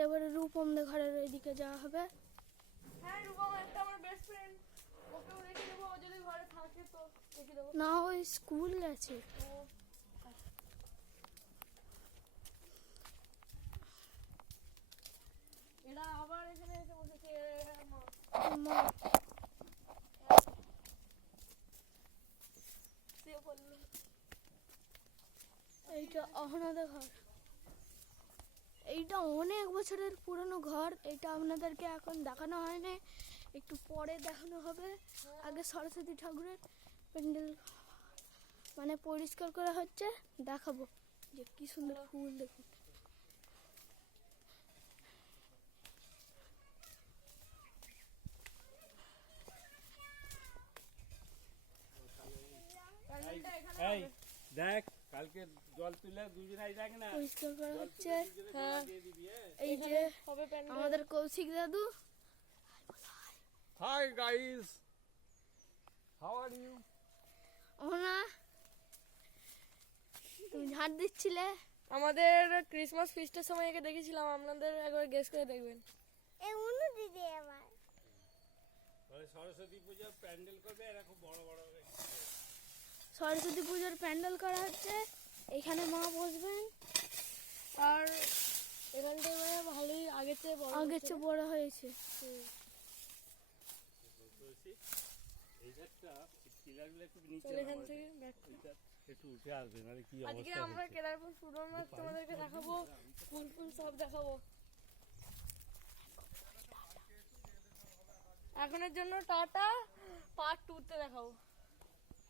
এবারে রূপমদের ঘরের ওইদিকে যাওয়া হবে। হ্যাঁ রূপম একটা আমার বেস্ট ফ্রেন্ড, ওকেও রেখে দেবো, ও যদি ঘরে থাকে তো রেখে দেবো। না, ওই স্কুল গেছে। এরা আবার এখানে এসে বসেছে। মা, এইটা অহনাদের ঘর। এইটা অনেক বছরের পুরনো ঘর। এটা আপনাদেরকে এখন দেখানো হয়নি, একটু পরে দেখানো হবে। আগে সরস্বতী ঠাকুরের প্যান্ডেল মানে পরিষ্কার করা হচ্ছে, দেখাবো যে কি সুন্দর ফুল দেখুন। এই দেখ, কালকে জল তুলে দুজনাই দেখ না, পরিষ্কার করা হচ্ছে। হ্যাঁ এই যে হবে প্যান্ডেল। আমাদের কৌশিক দাদু। Hi guys, how are you? Ahana, তুমি ঝাড় দিচ্ছিলে। আমাদের ক্রিসমাস ফিস্টের সময় একে দেখেছিলাম, আপনাদের একবার গেস করে দেখবেন। সরস্বতী পূজার প্যান্ডেল করবে, এরা খুব বড় বড়। সরস্বতী পুজোর প্যান্ডেল করা হচ্ছে, এখানে মা বসবেন। আর এখানটায় মানে ভালোই আগের চেয়ে বড়, আগের চেয়ে বড় হয়েছে। এই ধারটা পিলারগুলো একটু নিচে চল এখান থেকে একটু উঠে আসবে, নাহলে কি আজকে অবস্থা আমরা হচ্ছে। কেদারপুর সুন্দর মাছ তোমাদেরকে দেখাবো, ফুল ফুল সব দেখাবো। এখনের জন্য টাটা, পার্ট 2 তে দেখাবো।